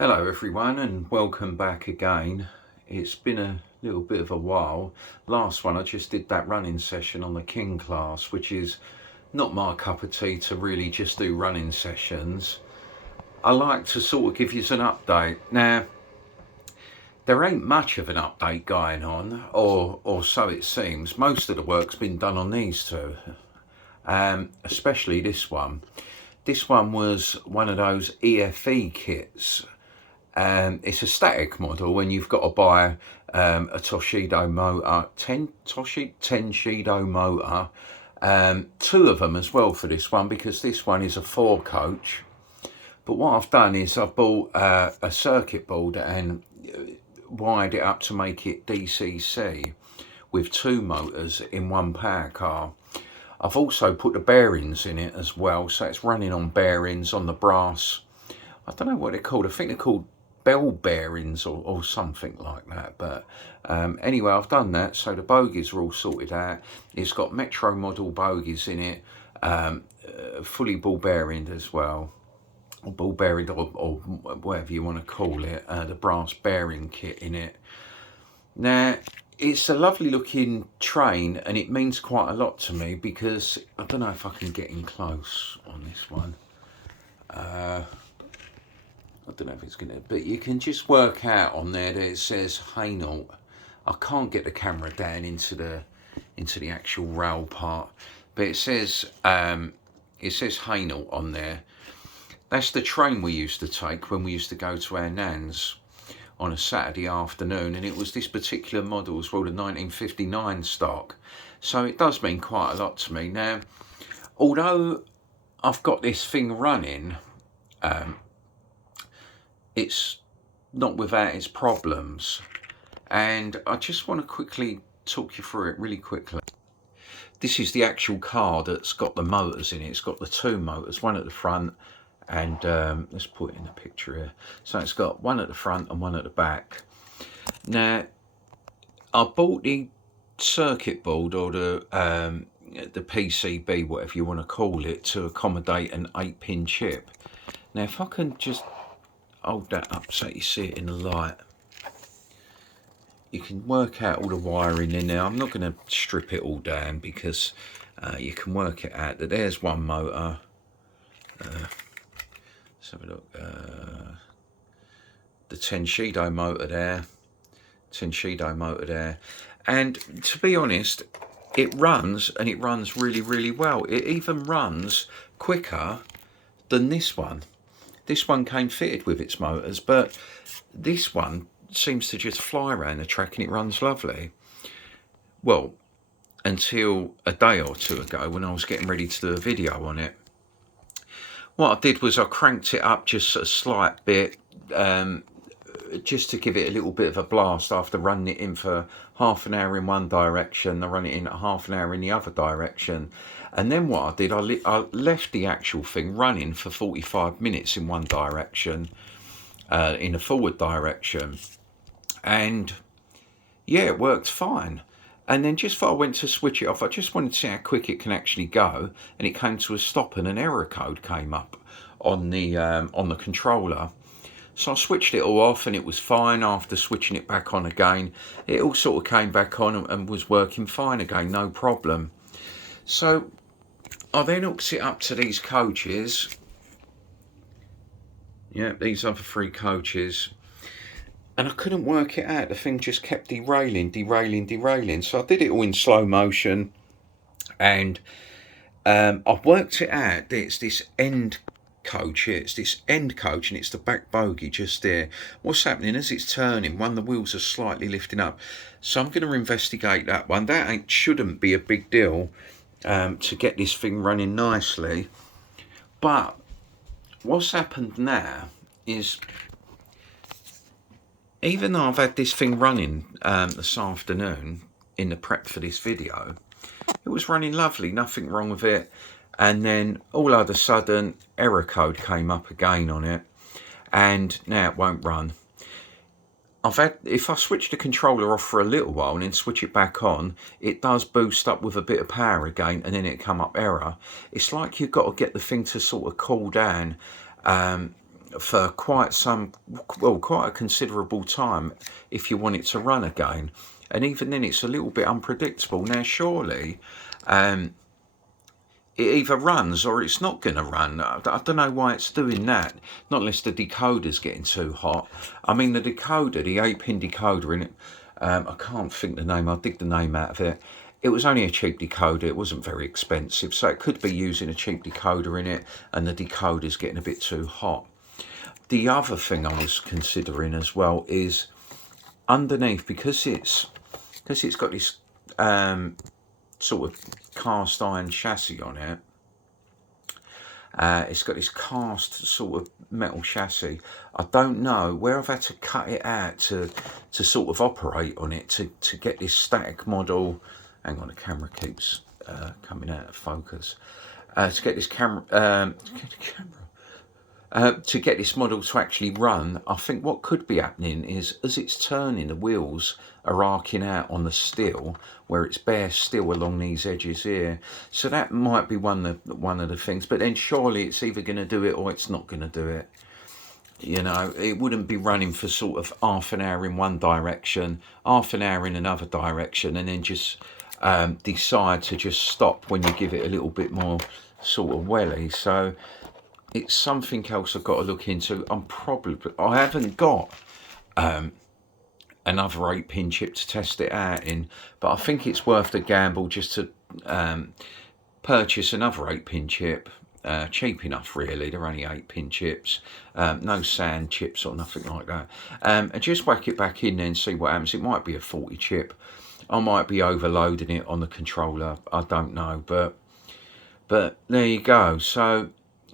Hello everyone and welcome back again. It's been a little bit of a while. Last one I just did that running session on the King class, which is not my cup of tea to really just do running sessions. I like to sort of give you an update. Now, there ain't much of an update going on, or so it seems. Most of the work's been done on these two, especially this one. This one was one of those EFE kits. It's a static model when you've got to buy a Toshido motor, 10 Shido motor, two of them as well for this one, because this one is a 4-coach. But what I've done is I've bought a circuit board and wired it up to make it DCC with 2 motors in one power car. I've also put the bearings in it as well, so it's running on bearings on the brass. I don't know what they're called. I think they're called bell bearings or something like that. But anyway, I've done that, so the bogies are all sorted out. It's got Metro model bogies in it, fully ball bearing as well, or ball bearing, or whatever you want to call it, the brass bearing kit in it. Now, it's a lovely looking train and it means quite a lot to me, because I don't know if I can get in close on this one. I don't know if it's gonna, but you can just work out on there that it says Hainault. I can't get the camera down into the actual rail part, but it says Hainault on there. That's the train we used to take when we used to go to our nan's on a Saturday afternoon, and it was this particular model as well, the 1959 stock. So it does mean quite a lot to me. Now, although I've got this thing running, it's not without its problems, and I just want to quickly talk you through it really quickly. This is the actual car that's got the motors in it. It's got the 2 motors, one at the front, and let's put it in a picture here. So it's got one at the front and one at the back. Now, I bought the circuit board, or the PCB, whatever you want to call it, to accommodate an 8-pin chip. Now, if I can just hold that up so you see it in the light, you can work out all the wiring in there. I'm not going to strip it all down, because you can work it out that there's one motor. Let's have a look. The 10 Shido motor there, 10 Shido motor there, and to be honest, it runs, and it runs really, really well. It even runs quicker than this one. This one came fitted with its motors, but this one seems to just fly around the track and it runs lovely. Well, until a day or two ago when I was getting ready to do a video on it. What I did was I cranked it up just a slight bit, just to give it a little bit of a blast after running it in for half an hour in one direction. I run it in at half an hour in the other direction. And then what I did, I left the actual thing running for 45 minutes in one direction, in a forward direction. And yeah, it worked fine. And then just before I went to switch it off, I just wanted to see how quick it can actually go. And it came to a stop and an error code came up on the controller. So I switched it all off and it was fine. After switching it back on again, it all sort of came back on and was working fine again, no problem. So I then hooked it up to these coaches. Yeah, these are the 3 coaches. And I couldn't work it out. The thing just kept derailing. So I did it all in slow motion. And I've worked it out. It's this end coach here. It's this end coach, and it's the back bogie just there. What's happening as it's turning, one of the wheels are slightly lifting up. So I'm going to investigate that one. That shouldn't be a big deal to get this thing running nicely. But what's happened now is, even though I've had this thing running this afternoon in the prep for this video, it was running lovely, nothing wrong with it. And then all of a sudden, error code came up again on it, and now it won't run. If I switch the controller off for a little while and then switch it back on, it does boost up with a bit of power again, and then it come up error. It's like you've got to get the thing to sort of cool down for quite some, well, quite a considerable time if you want it to run again. And even then it's a little bit unpredictable. Now surely it either runs or it's not going to run. I don't know why it's doing that. Not unless the decoder's getting too hot. I mean, the decoder, the 8-pin decoder in it, I can't think the name, I'll dig the name out of it. It was only a cheap decoder, it wasn't very expensive, so it could be using a cheap decoder in it and the decoder's getting a bit too hot. The other thing I was considering as well is underneath, because it's got this sort of cast iron chassis on it. It's got this cast sort of metal chassis. I don't know where I've had to cut it out to sort of operate on it to get this static model. Hang on, the camera keeps coming out of focus. To get this to get this model to actually run, I think what could be happening is as it's turning, the wheels are arcing out on the steel where it's bare steel along these edges here. So that might be one of the things. But then surely it's either going to do it or it's not going to do it. You know, it wouldn't be running for sort of half an hour in one direction, half an hour in another direction, and then just decide to just stop when you give it a little bit more sort of welly. So it's something else I've got to look into. I haven't got another 8-pin chip to test it out in, but I think it's worth the gamble just to purchase another 8-pin chip. Cheap enough really, they're only 8-pin chips, no sand chips or nothing like that, and just whack it back in there and see what happens. It might be a 40 chip, I might be overloading it on the controller, I don't know, but there you go. So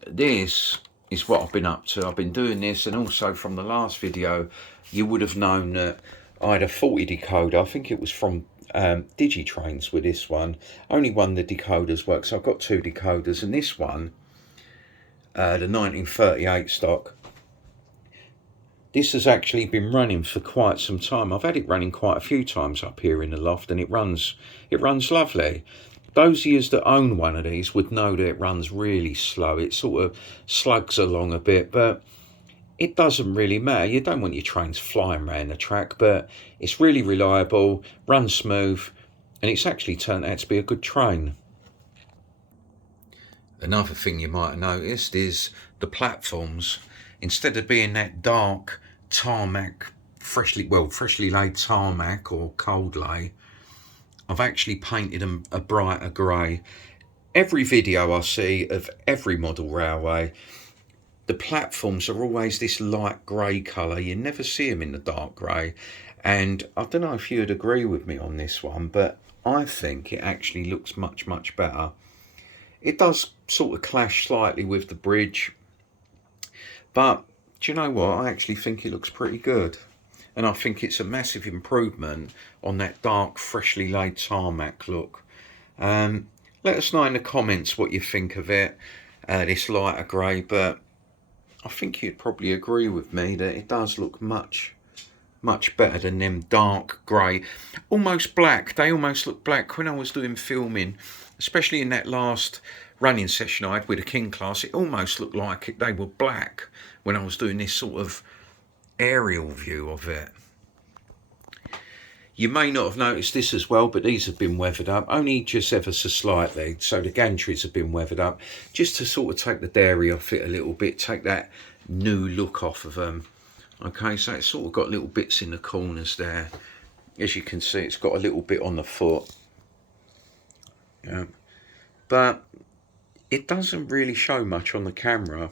this is what I've been up to. I've been doing this, and also from the last video you would have known that I had a 40 decoder. I think it was from Digitrains with this one. Only one of the decoders works. So I've got 2 decoders, and this one, the 1938 stock, this has actually been running for quite some time. I've had it running quite a few times up here in the loft, and it runs lovely. Those of you that own one of these would know that it runs really slow. It sort of slugs along a bit, but it doesn't really matter. You don't want your trains flying around the track, but it's really reliable, runs smooth, and it's actually turned out to be a good train. Another thing you might have noticed is the platforms. Instead of being that dark tarmac, freshly laid tarmac or cold lay, I've actually painted them a brighter grey. Every video I see of every model railway, the platforms are always this light grey colour. You never see them in the dark grey. And I don't know if you'd agree with me on this one, but I think it actually looks much, much better. It does sort of clash slightly with the bridge, but do you know what? I actually think it looks pretty good. And I think it's a massive improvement on that dark, freshly laid tarmac look. Let us know in the comments what you think of it, this lighter grey, but I think you'd probably agree with me that it does look much, much better than them dark grey. Almost black, they almost look black. When I was doing filming, especially in that last running session I had with a King class, it almost looked like they were black when I was doing this sort of aerial view of it. You may not have noticed this as well, but these have been weathered up, only just ever so slightly. So the gantries have been weathered up, just to sort of take the dairy off it a little bit, take that new look off of them. Okay, so it's sort of got little bits in the corners there. As you can see, it's got a little bit on the foot. Yeah, but it doesn't really show much on the camera.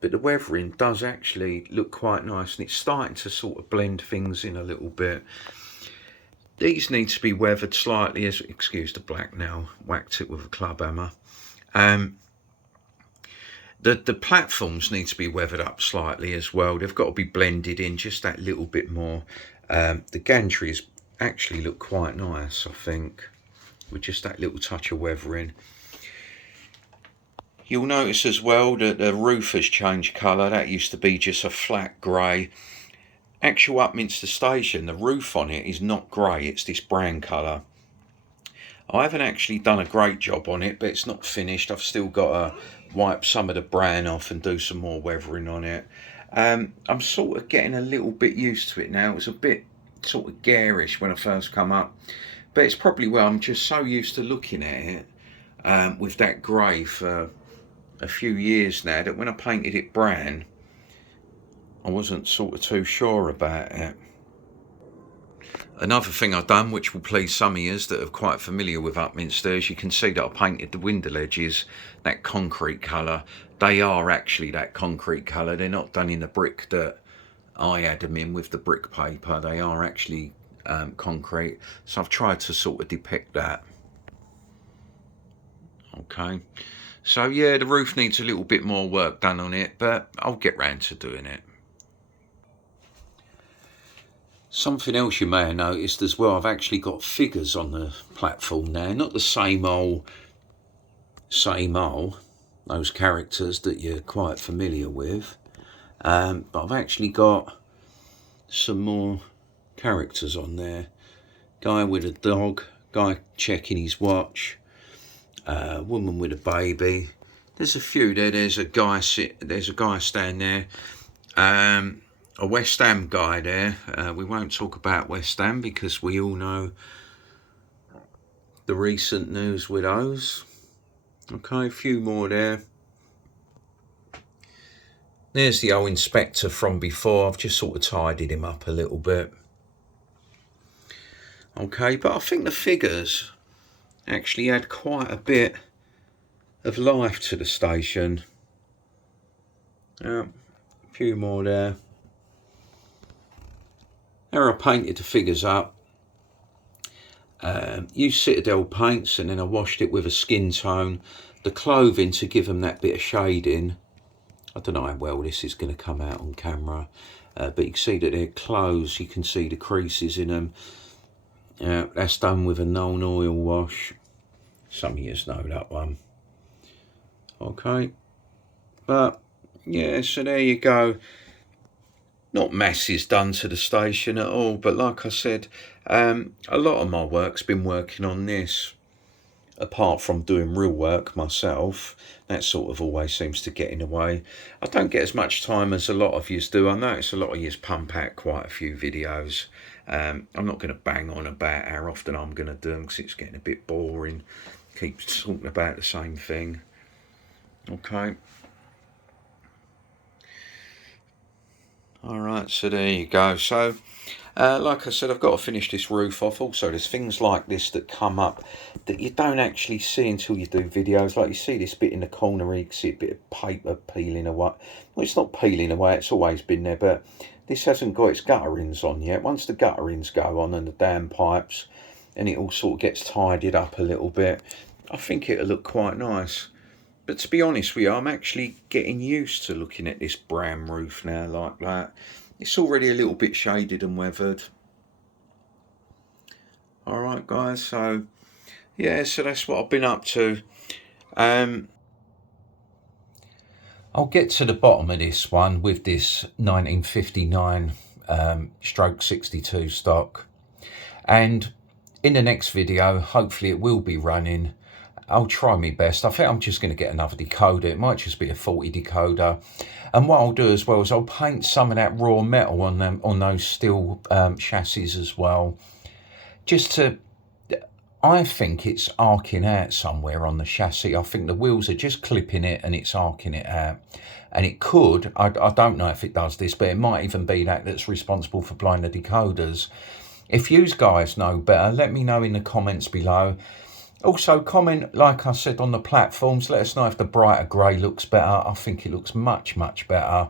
But the weathering does actually look quite nice, and it's starting to sort of blend things in a little bit. These need to be weathered slightly, as excuse the black now, whacked it with a club hammer. The platforms need to be weathered up slightly as well. They've got to be blended in just that little bit more. The gantries actually look quite nice, I think, with just that little touch of weathering. You'll notice as well that the roof has changed colour. That used to be just a flat grey. Actual Upminster Station, the roof on it is not grey, it's this brown colour. I haven't actually done a great job on it, but it's not finished. I've still got to wipe some of the bran off and do some more weathering on it. I'm sort of getting a little bit used to it now. It was a bit sort of garish when I first come up, but it's probably well, I'm just so used to looking at it with that grey for a few years now, that when I painted it bran, I wasn't sort of too sure about it. Another thing I've done, which will please some of you that are quite familiar with Upminster, is you can see that I painted the window ledges that concrete colour. They are actually that concrete colour. They're not done in the brick that I had them in with the brick paper. They are actually concrete. So I've tried to sort of depict that. Okay. So yeah, the roof needs a little bit more work done on it, but I'll get round to doing it. Something else you may have noticed as well, I've actually got figures on the platform now. Not the same old, those characters that you're quite familiar with. But I've actually got some more characters on there. Guy with a dog, guy checking his watch, woman with a baby. There's a few there. There's a guy standing there. A West Ham guy there. We won't talk about West Ham because we all know the recent news with those. Okay, a few more there. There's the old inspector from before. I've just sort of tidied him up a little bit. Okay, but I think the figures actually add quite a bit of life to the station. A few more there. There I painted the figures up. Used Citadel paints, and then I washed it with a skin tone. The clothing to give them that bit of shading. I don't know how well this is going to come out on camera, but you can see that they're clothes. You can see the creases in them. That's done with a non-oil wash. Some of you know that one. Okay, but yeah, so there you go. Not masses done to the station at all, but like I said, a lot of my work's been working on this. Apart from doing real work myself, that sort of always seems to get in the way. I don't get as much time as a lot of yous do. I notice a lot of yous pump out quite a few videos. I'm not going to bang on about how often I'm going to do them because it's getting a bit boring. Keep talking about the same thing. Okay. Alright, so there you go. So, like I said, I've got to finish this roof off. Also, there's things like this that come up that you don't actually see until you do videos. Like you see this bit in the corner, you can see a bit of paper peeling away. Well, it's not peeling away, it's always been there, but this hasn't got its gutterings on yet. Once the gutterings go on and the damn pipes, and it all sort of gets tidied up a little bit, I think it'll look quite nice. But to be honest with you, I'm actually getting used to looking at this brown roof now like that. It's already a little bit shaded and weathered. Alright guys, so yeah, so that's what I've been up to. I'll get to the bottom of this one with this 1959 stroke 62 stock. And in the next video, hopefully it will be running. I'll try my best. I think I'm just going to get another decoder. It might just be a 40 decoder. And what I'll do as well is I'll paint some of that raw metal on them, on those steel chassis as well. Just to, I think it's arcing out somewhere on the chassis. I think the wheels are just clipping it and it's arcing it out. And it could, I don't know if it does this, but it might even be that that's responsible for blowing the decoders. If you guys know better, let me know in the comments below. Also, comment, like I said, on the platforms. Let us know if the brighter grey looks better. I think it looks much, much better.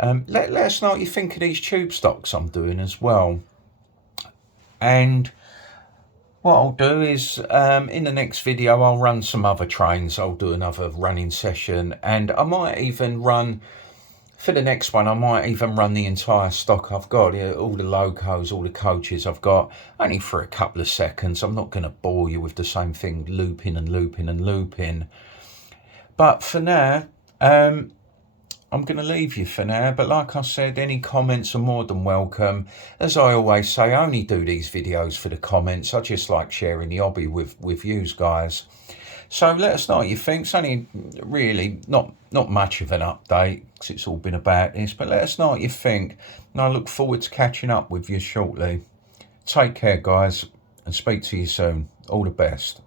Let us know what you think of these tube stocks I'm doing as well. And what I'll do is, in the next video, I'll run some other trains. I'll do another running session. And I might even run, for the next one, I might even run the entire stock I've got. Yeah, all the locos, all the coaches I've got, only for a couple of seconds. I'm not going to bore you with the same thing, looping and looping and looping. But for now, I'm going to leave you for now, but like I said, any comments are more than welcome. As I always say, I only do these videos for the comments. I just like sharing the hobby with yous guys. So let us know what you think. It's only really not much of an update because it's all been about this, but let us know what you think. And I look forward to catching up with you shortly. Take care, guys, and speak to you soon. All the best.